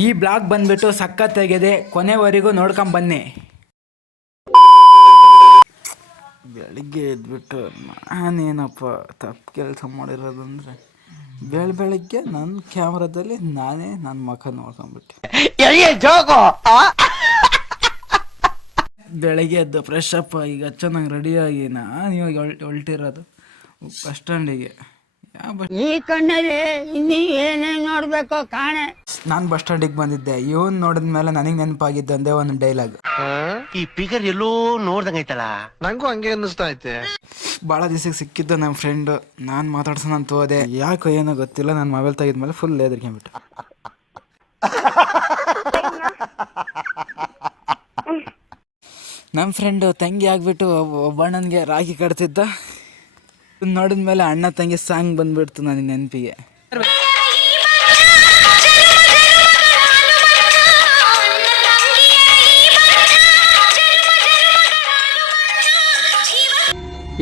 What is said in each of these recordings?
ಈ ಬ್ಲಾಗ್ ಬಂದ್ಬಿಟ್ಟು ಸಖತ್ತಾಗಿದೆ, ಕೊನೆವರೆಗೂ ನೋಡ್ಕೊಂಡ್ ಬನ್ನಿ. ಬೆಳಿಗ್ಗೆ ಎದ್ಬಿಟ್ಟು ನಾನೇನಪ್ಪ ತಪ್ಪು ಕೆಲಸ ಮಾಡಿರೋದಂದ್ರೆ ಬೆಳಗ್ಗೆ ನನ್ನ ಕ್ಯಾಮ್ರಾದಲ್ಲಿ ನಾನೇ ನನ್ನ ಮುಖ ನೋಡ್ಕೊಂಡ್ಬಿಟ್ಟೆ. ಬೆಳಗ್ಗೆ ಎದ್ದು ಫ್ರೆಶ್ ಅಪ್ ಈಗ ಚೆನ್ನಾಗಿ ರೆಡಿಯಾಗಿ ನಾನು ಇವಾಗ ಹೊಲ್ಟಿರೋದು ಬಸ್ ಸ್ಟ್ಯಾಂಡಿಗೆ. ಈ ಕಣ್ಣಲ್ಲಿ ಇನ್ನೀ ಏನೇನು ನೋಡ್ಬೇಕೋ ಕಾಣೆ. ನಾನು ಬಸ್ ಸ್ಟ್ಯಾಂಡಿಗೆ ಬಂದಿದ್ದೆ. ಇವನ್ ನೋಡಿದ್ಮೇಲೆ ನನಗೆ ನೆನಪಾಗಿದ್ದಂದೆ ಒಂದು ಡೈಲಾಗ್. ಈ ಫಿಗರ್ ಎಲ್ಲೋ ನೋಡ್ದಂಗೈತಲ್ಲ, ನಂಗೂ ಹಂಗೆ ಅನ್ನಿಸ್ತಾ ಐತೆ. ಭಾಳ ದಿವಸಕ್ಕೆ ಸಿಕ್ಕಿದ್ದ ನಮ್ಮ ಫ್ರೆಂಡು, ನಾನು ಮಾತಾಡ್ಸೋಣ ಅಂತ ಹೋದೆ. ಯಾಕೋ ಏನೋ ಗೊತ್ತಿಲ್ಲ, ನನ್ನ ಮೊಬೈಲ್ ತೆಗೆದ್ಮೇಲೆ ಫುಲ್ ಹೆದರ್ಕೊಂಬಿಟ್ಟು. ನಮ್ಮ ಫ್ರೆಂಡು ತಂಗಿ ಆಗ್ಬಿಟ್ಟು ಒಬ್ಬಣ್ಣನಿಗೆ ರಾಖಿ ಕಟ್ತಿದ್ದ. ನೋಡಿದ್ಮೇಲೆ ಅಣ್ಣ ತಂಗಿ ಸಾಂಗ್ ಬಂದ್ಬಿಡ್ತು ನನಗೆ ನೆನಪಿಗೆ.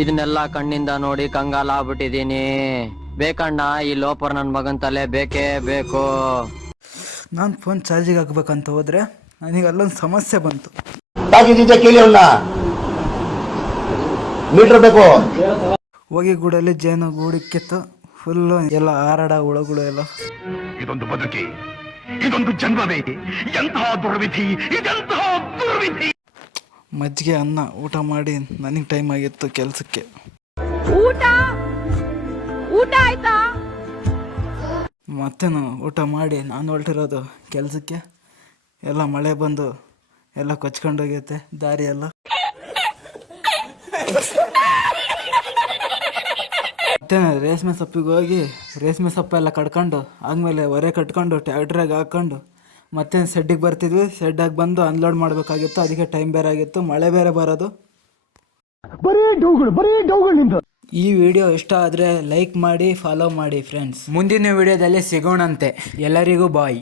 ಇದನ್ನೆಲ್ಲ ಕಣ್ಣಿಂದ ನೋಡಿ ಕಂಗಾಲ ಆಗ್ಬಿಟ್ಟಿದೀನಿ. ಬೇಕಣ್ಣ, ಈ ಲೋಪರ್ ನನ್ನ ಮಗನ್ ತಲೆ ಬೇಕೇ ಬೇಕು. ನಾನು ಫೋನ್ ಚಾರ್ಜಿಗೆ ಹಾಕ್ಬೇಕಂತ ಹೋದ್ರೆ ನನಗೆ ಅಲ್ಲೊಂದು ಸಮಸ್ಯೆ ಬಂತು. ಮೀಟರ್ ಬೇಕು. ಹೋಗಿ ಗೂಡಲ್ಲಿ ಜೇನು ಗೂಡಿಕ್ಕಿತ್ತು, ಫುಲ್ಲು ಎಲ್ಲ ಹಾರಾಡ ಹುಳಗಳು ಎಲ್ಲ. ಇದೊಂದು ಬದುಕಿ, ಇದೊಂದು ಜನ್ಮವೇ, ಎಂತಹ ದುರ್ವಿಧಿ, ಇದೆಂತಹ ದುರ್ವಿಧಿ. ಮಜ್ಜಿಗೆ ಅನ್ನ ಊಟ ಮಾಡಿ ನನಗೆ ಟೈಮ್ ಆಗಿತ್ತು ಕೆಲಸಕ್ಕೆ. ಊಟ ಆಯ್ತಾ? ಮತ್ತೇನು ಊಟ ಮಾಡಿ ನಾನು ಹೊರಟಿರೋದು ಕೆಲಸಕ್ಕೆ. ಎಲ್ಲ ಮಳೆ ಬಂದು ಎಲ್ಲ ಕೊಚ್ಕೊಂಡೋಗೈತೆ ದಾರಿ ಎಲ್ಲ. ಮತ್ತೆ ರೇಷ್ಮೆ ಸೊಪ್ಪಿಗೆ ಹೋಗಿ ರೇಷ್ಮೆ ಸೊಪ್ಪೆಲ್ಲ ಕಡ್ಕೊಂಡು ಆದಮೇಲೆ ಹೊರೆ ಕಟ್ಕೊಂಡು ಟ್ಯಾಕ್ಟ್ರಾಗ ಹಾಕ್ಕೊಂಡು ಮತ್ತೆ ಶೆಡ್ಡಿಗೆ ಬರ್ತಿದ್ವಿ. ಶೆಡ್ಡಾಗಿ ಬಂದು ಅನ್ಲೋಡ್ ಮಾಡಬೇಕಾಗಿತ್ತು, ಅದಕ್ಕೆ ಟೈಮ್ ಬೇರೆ ಆಗಿತ್ತು, ಮಳೆ ಬೇರೆ ಬರೋದು. ಈ ವಿಡಿಯೋ ಇಷ್ಟ ಆದರೆ ಲೈಕ್ ಮಾಡಿ, ಫಾಲೋ ಮಾಡಿ ಫ್ರೆಂಡ್ಸ್. ಮುಂದಿನ ವಿಡಿಯೋದಲ್ಲಿ ಸಿಗೋಣಂತೆ. ಎಲ್ಲರಿಗೂ ಬಾಯ್.